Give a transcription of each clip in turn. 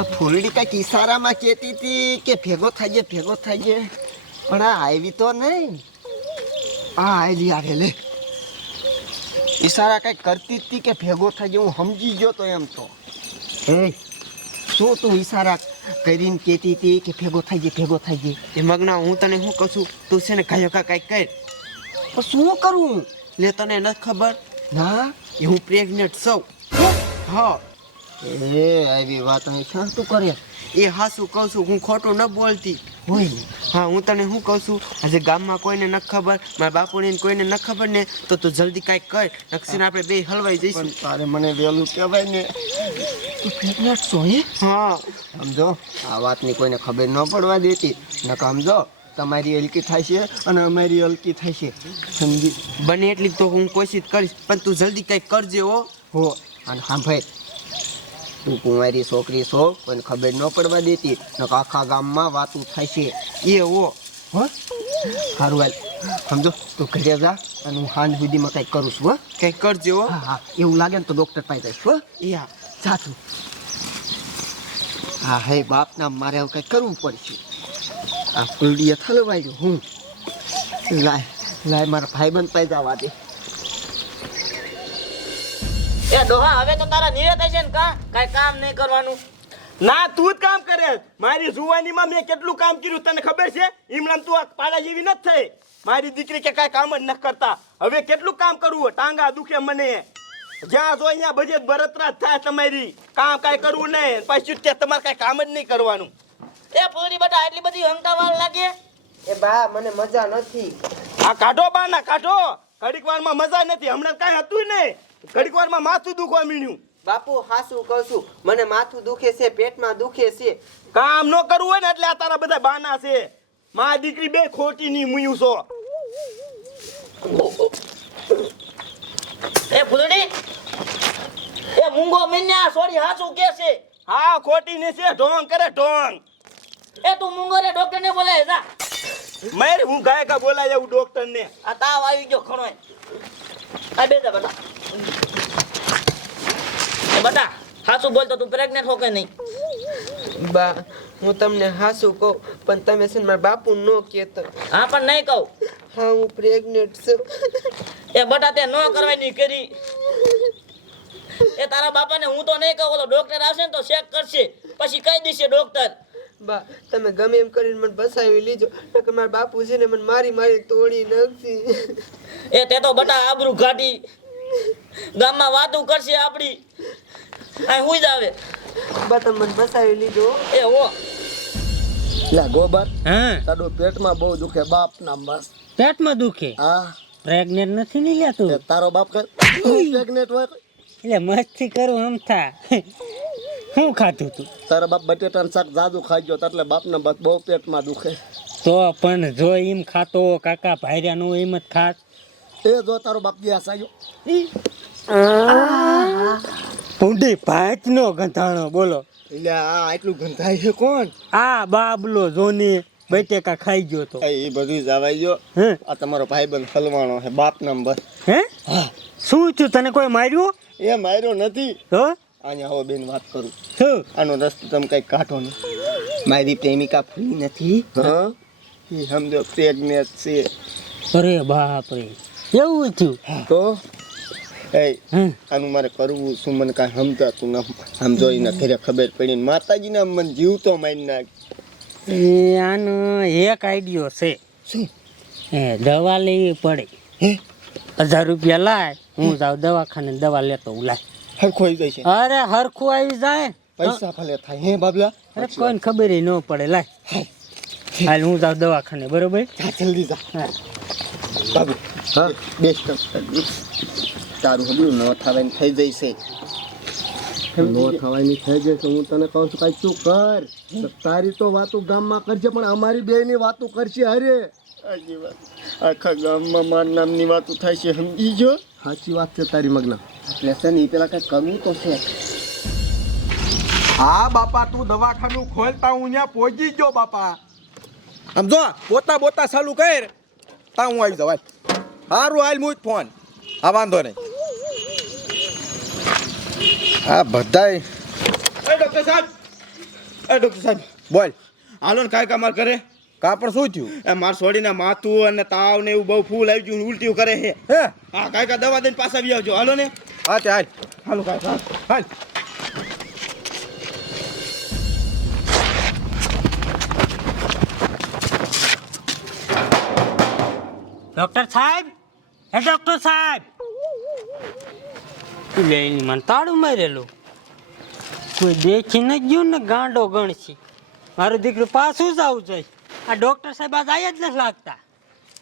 આ ફૂલડી કાંઈક ઈશારામાં કહેતી હતી કે ભેગો થાય ભેગો થાય પણ આ આવી તો નહીં. આ આવેલી આવે, લે. ઈશારા કાંઈક કરતી હતી કે ભેગો થઈએ, હું સમજી ગયો તો એમ તો. હે શું તું ઈશારા કરીને કહેતી હતી કે ભેગો થાય ભેગો થાય એ મગના, હું તને શું કહું છું? તું છે ને કાયો કા કાંઈક કર. તો શું કરું? લે, તને નથી ખબર? ના, એ હું પ્રેગ્નેન્ટ છું. હા. એ આવી વાત અહીં શું તું કરે. એ હાસું કહું છું હું ખોટું ન બોલતી. હોય હા હું તને શું કહું છું? આજે ગામમાં કોઈને ન ખબર મારા બાપુને ને કોઈને ન ખબર ને તો તું જલ્દી કાંઈક કર. નક્ષીને આપણે બે હલવાઈ જઈશું. તારે મને વહેલું કહેવાય ને. તું પ્રેગ્નેટ છો હે? હા. સમજો આ વાતની કોઈને ખબર ન પડવા દેતી. ન સમજો તમારી હલકી થાય છે અને અમારી હલકી થાય છે. સમજી. બને એટલી તો હું કોશિશ કરીશ પણ તું જલ્દી કંઈક કરજે હો. હો. અને હા ભાઈ તું કુંવારી છોકરી છો કોઈને ખબર ન પડવા દેતી. નકર આખા ગામમાં વાતું થાય છે એ હો. સારું હાલ. સમજો? તું ઘરે જા અને હું હાંજ સુધીમાં કંઈક કરું છું હો. કંઈક કરજે હો. હા એવું લાગે ને તો ડૉક્ટર પાસે જઈશ હો. એ હા. તું. હા હે બાપના મારે હવે કંઈક કરવું પડશે. આ કુલડીએ થલવાયું હું. લાય લાય મારા ભાઈબંધ પાસે જવા દે. એ ડોહા હવે તો તારા નિયત છે ને કા? કઈ કામ નહીં કરવાનું. ના તું જ કામ કરે. મારી જુવાનીમાં મેં કેટલું કામ કર્યું તને ખબર છે? ઈમરાન તું આ પાડા જેવી નથી થઈ. મારી દીકરી કે કાંઈ કામ જ ન કરતા. હવે કેટલું કામ કરવું ટાંગા દુખે મને. જ્યાં જો અહીંયા બજેટ બરતરા થાય તમારી. કામ કાંઈ કરવું નહીં. પછી કે તમારે કાંઈ કામ જ નહીં કરવાનું. એ પૂરી બટા એટલી બધી હંકાવાળ લાગે? એ બા મને મજા નથી. આ કાઢો બા ના કાઢો. ઘડીક વારમાં મજા નથી. હમણાં કાંઈ હતું નહીં. ઘડીક વારમાં માથું દુખવા મીણ્યું. બાપુ હાસું કહું છું? મને માથું દુખે છે પેટમાં દુખે છે. કામ ન કરવું હોય ને એટલે આ તારા બધા બાના છે. મા દીકરી બે ખોટી ની મુયું છો. એ ફૂલડી એ મૂંગો મિન્યા સોરી હાસું કે છે? હા ખોટી ની છે ઢોંગ કરે ઢોંગ. એ તું મૂંગો રે ડોક્ટર ને બોલાય જા. મેર હું ગાયકા બોલાય એવું ડોક્ટર ને આ તાવ આવી ગયો ખણો આ બે જા બેટા હાસું બોલ તો તું પ્રેગ્નેન્ટ હો કે નહીં? બા હું તમને હાસું કહું પણ તમે છે મારા બાપુ ન કહેતો. હા પણ નહીં કહું. હા હું પ્રેગ્નેન્ટ છું. એ બટા તે ન કરવાની કરી. એ તારા બાપાને હું તો નહીં કહું ઓલો ડોક્ટર આવશે ને તો ચેક કરશે. પછી કહી દેશે ડોક્ટર બા તમે ગમે એમ કરીને મને બસાવી લીજો કે મારા બાપુ છે ને મને મારી મારી તોડી નાખશે. એ તે તો બટા આબરૂ ઘાટી. ગામમાં વાતું કરશે આપણી. આ હું જ આવે. બા તમે મને બસાવી લીધો. એ હો. લે ગોબર. હા. તારું પેટમાં બહુ દુખે બાપ ના બસ પેટમાં દુખે? હા. પ્રેગ્નેન્ટ નથી ને લ્યા તું? તારો બાપ કર પ્રેગ્નેટ હોય? એટલે મસ્તી કરું આમ થા. શું ખાધું તું? તારા બાપ બટેટાનું શાક જાદુ ખાઈ ગયો એટલે બાપના બસ બહુ પેટમાં દુખે. તો પણ જો એમ ખાતો કાકા ભાઈરાનો એમ જ ખાત. એ જો તારો બાપ ગયા સાયો ઊંડી ભાત નો ગંધાણો બોલો. એટલે આ એટલું ગંધાય છે કોણ? આ બાબલો જોની બટેકા ખાઈ ગયો તો. એ બધું જવાઈ ગયો. હે? આ તમારો ભાઈબંધ હલવાણો છે બાપ નંબર. હે? શું છું તને કોઈ માર્યું? એ માર્યો નથી. હો? અહીંયા હો બેન વાત કરું. શું આનો રસ્તો તમે કઈ કાઢો ને મારી પ્રેમિકા ફૂલી નથી. હા? એ સમજો પ્રેગ્નેટ છે. અરે બાપ રે એવું થયું? તો? એ આનું મારે કરવું શું મને કાંઈ સમજાતું ન સમજો એના ઘરે ખબર પડી ને. માતાજીના મને જીવતો મારી ના આનો એક આઈડિયો છે. શું? એ દવા લેવી પડે. હજાર રૂપિયા લાય હું જાઉં દવાખાને દવા લેતો હું લાય હરખું આવી જાય છે. અરે હરખું આવી જાય. પૈસા ભલે થાય હે બાબલા? અરે કોઈને ખબર ન પડે લાય. હાલ હું જાઉં દવાખાને બરોબર? જા જલ્દી જા. હા. બાબુ હા. બેસ્ટ. તારું હબલું ન થવાની થઈ જઈશે. નો થવાની થઈ જશે હું તને કહું છું કાંઈ શું કર. તારી તો વાતો ગામમાં કરજે પણ અમારી બેની વાતો કરશે અરે. આખા ગામમાં માર નામની વાતો થાય છે સમજી જો સાચી વાત છે તારી મગના. એટલે છે ને એ પેલા કંઈક કરવું તો છે. હા બાપા તું દવાખાનું ખોલતા હું ત્યાં પહોંચી ગયો બાપા. સમજો પોતા બોતા ચાલુ કર. તા હું આવી જવાય સારું હાલ મુજ ફોન. હા વાંધો નહીં. આ બધાય. ડોક્ટર સાહેબ. એ ડોક્ટર સાહેબ. બોલ. હાલો ને કાંઈ કામાર કરે કાપડ શું થયું? એ માર છોડીને માથું અને તાવ ને એવું બહુ ફૂલ આવી ગયું ઉલટીઓ કરે છે. હે? હા કાંઈ કાંઈ દવા દઈને પાછા આવી આવજો. હાલો ને. હા તે હાલ. હાલો કાંઈ હાલ. ડોક્ટર સાહેબ? હે ડોક્ટર સાહેબ? લે એની મને તાળું મારેલું. કોઈ દેખી ન ગયું ને ગાંડો ગણશી. મારું દીકરું પાછું જ આવું જોઈએ આ ડોક્ટર સાહેબ આજ આયા જ નથી લાગતા.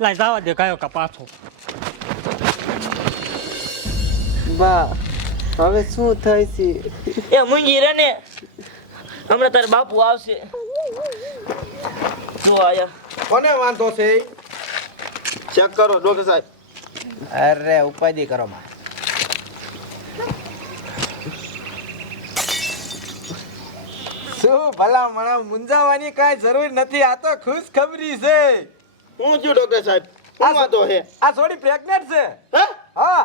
લાય જવા દે કયો કા પાછો. બા હવે શું થાય છે? એ મુંજી રે ને. હમણાં તારે બાપુ આવશે. જો આયા. કોને વાંધો છે ચેક કરો ડોક્ટર સાહેબ. અરે ઉપાધિ કરો માં શું ભલા મણા મુંજાવાની કાંઈ જરૂર નથી. આ તો ખુશ ખબરી છે. હું છું ડોક્ટર સાહેબ. શું વાંધો છે આ છોડી પ્રેગ્નેન્ટ છે. હે? હા.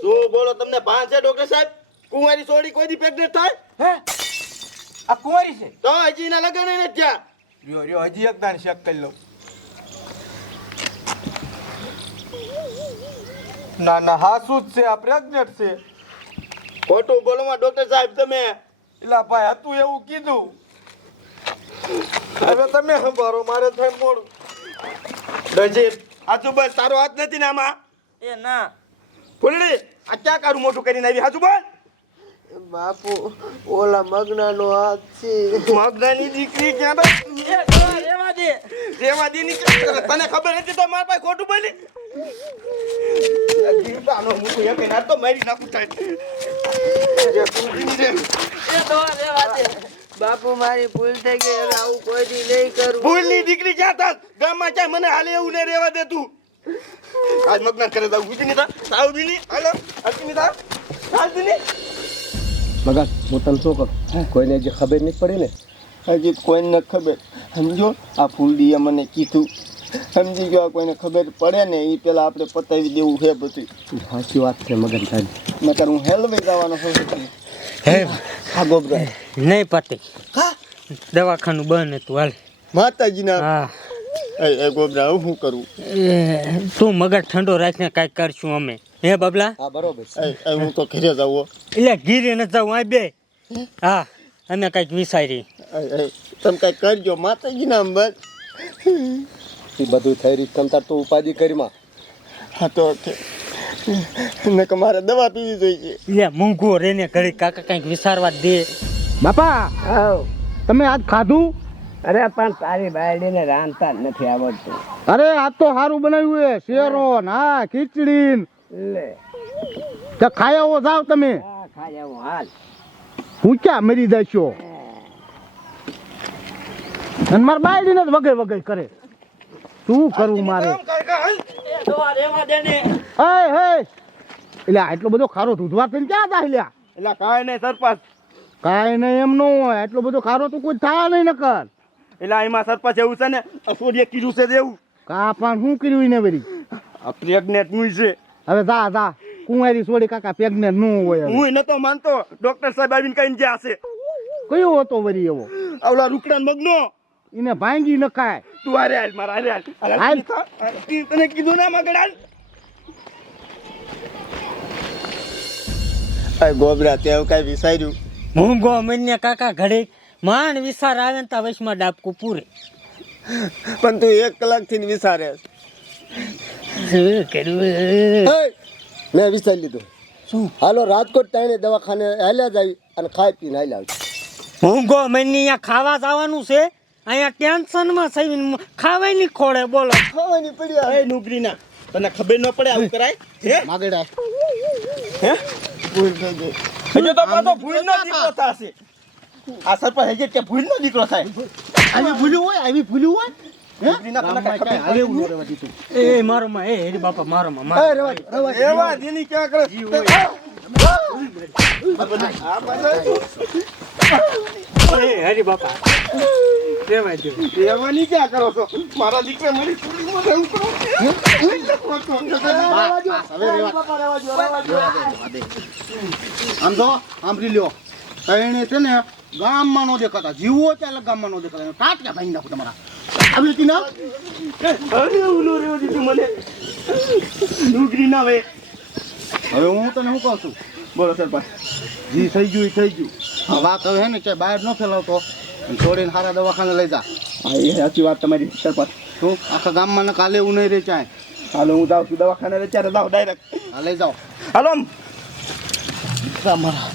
શું બોલો તમને ભાન છે ડોક્ટર સાહેબ? કુંવારી છોડી કોઈ દી પ્રેગ્નેન્ટ થાય? હે? આ કુંવારી છે. તો હજી ના લગન એને ત્યાં રહ્યો રહ્યો હજી એક દાન શેક કરી લો. ના ના હા શું જ છે આ પ્રેગ્નન્ટ છે. ખોટું બોલોમાં ડોક્ટર સાહેબ તમે. એલા ભાઈ હતું એવું કીધું? હવે તમે સંભાળો મારે થાય મોડું. રજીત આ તો બસ તારો હાથ નથી ને આમાં? એ ના. ફૂલડી આ ક્યાં કારું મોટું કરીને આવી? હાજુ બોલ બાપુ ઓલા મગનાનો હાથ છે. મગનાની દીકરી ક્યાં તો રેવા રહેવા દે. રેવા દે ની તને ખબર હતી તો મારા પાસે ખોટું બોલી? જીવતાનો મુઠું એક ના તો મારી નાખું થાય. જે ફૂલડીની જેમ. એ ડોહા રહેવા દે બાપુ મારી ભૂલ થઈ ગઈ. હવે આવું કોઈ દી નહીં કરું. ફૂલની દીકરી ક્યાં થાત? ગામમાં ક્યાં મને હાલે એવું નહીં રહેવા દે તું. આજ મગના કરે દઉં ઉજી ની થા. સાવ દીની હાલો હકી ની થા. સાવ દીની મગન હું તને શું કહું? કોઈને જે ખબર નહીં પડી ને? હજી કોઈને ન ખબર. સમજો? આ ફૂલડીએ મને કીધું. સમજી ગયો કોઈને ખબર પડે ને એ પેલા આપણે પતાવી દેવું છે બધું સાચી વાત છે મગન તારી નકર હું હેલવાઈ જવાનો છું હે? હા ગોબરા નહીં પતે દવાખાનું બંધ હતું હાલ. માતાજીના હા. એ ગોબરા હું શું કરું? તું મગજ ઠંડો રાખીને કાંઈક કરશું અમે. હે બબલા? હા બરોબર છે. એ એ હું તો ઘરે જાઉં એટલે ઘીરે ન જાઉં આ બે. હા? અમે કાંઈક વિચારી તમે કાંઈક કરજો માતાજીના અંબર એ બધું થઈ રહ્યું તમ તાર તું ઉપાધિ કરીમાં હા તો નકર મારે દવા પીવી જોઈએ. લે મૂંગો રે ને ઘડી કાકા કાંઈક વિચારવા દે. બાપા તમે આજ ખાધું? અરે પણ તારી બાયડીને રાંધતા જ નથી આવડતું. અરે આજ તો સારું બનાવ્યું છે શેરો ના ખીચડી ન. લે. તે ખાઈ આવો જાવ તમે. આ ખાઈ આવો હાલ. હું ક્યાં મરી જશો અને મારા બાયડીને જ વગર વગર કરે. શું કરવું મારે? એ હે હે. એટલે આટલો બધો ખારો ધૂધવા થઈને ક્યાં થાય લ્યા? એટલે કાંઈ નહીં સરપંચ. કાંઈ નહીં એમ ન હોય. એટલો બધો ખારો તો કોઈ થાય નહીં નકર. એટલે એમાં સરપંચ એવું છે ને અસોડીએ કીધું છે દેવું. કા પણ શું કર્યું એને વળી? આ પ્રેગ્નેટનું છે. હવે જા જા. કુંવારી સોડી કાકા પ્રેગ્નેટનું હોય હું હું નતો માનતો. ડોક્ટર સાહેબ આવીને કઈ જ્યાં છે. કયો હતો વળી એવો? આવલા રૂકડા મગનો. એને ભાંગી નખાય. તું આરે હાલ મારા અરે હાલ. તને કીધું ના મગડ એ ગોબરા તે કઈ વિચાર્યું મૂંઘો મને કાકા ઘડી માન વિચાર આવે ને તા વચમાં ડાબકું પૂરે. પણ તું એક કલાકથી વિચારે વિસારે. મેં વિચારી લીધું. શું? હાલો રાજકોટ તાઈને દવાખાને હાલ્યા જ આવી અને ખાઈ પીને હાલ્યા આવી. ગો મને અહીંયા ખાવા જવાનું છે. અહીંયા ટેન્શનમાં થઈને ખાવાની ખોળે બોલો. ખાવાની પડી એ નુગરીના તને ખબર ન પડે આવું કરાય? હે? માગેડા. હે? ભૂલ થઈ ગઈ. હજુ તો પાછો ભૂલનો દીકરો થશે. આ સરપંચ હજી કે ભૂલનો દીકરો થાય. આવી ભૂલ્યું હોય આવી ભૂલ્યું હોય ન. એ મારો માં એ હેરી બાપા મારો માં રેવા રેવા દે. એવા દીની ક્યાં કરે? હરી બાપા. રેવાય દો રહેવાની ક્યાં કરો છો? મારા દીકરા મારી છોડીમાં રહેવું કરો આમ તો સાંભળી લ્યો. એને છે ને ગામમાં નો દેખાતા. જીવો ચાલે ગામમાં નો દેખાતા. ટાટકા ભાઈ નાખો તમારા. આવી ના? અરે ઓલો રેવો દીધું મને. ડુગરી ના વે હવે હું તને શું કહું છું? બોલો સરપંચ. જી થઈ ગયું થઈ ગયું. વાત હવે હે ને કે બહાર ન ફેલાવતો. છોડીને સારા દવાખાને લઈ જા. હા એ સાચી વાત તમારી સરપંચ શું? આખા ગામમાં ને કાલે એવું નહીં રહે ચાય. હાલો હું જાઉં છું દવાખાને અત્યારે જાઉં ડાયરેક્ટ હા લઈ જાઓ. હાલો તમારા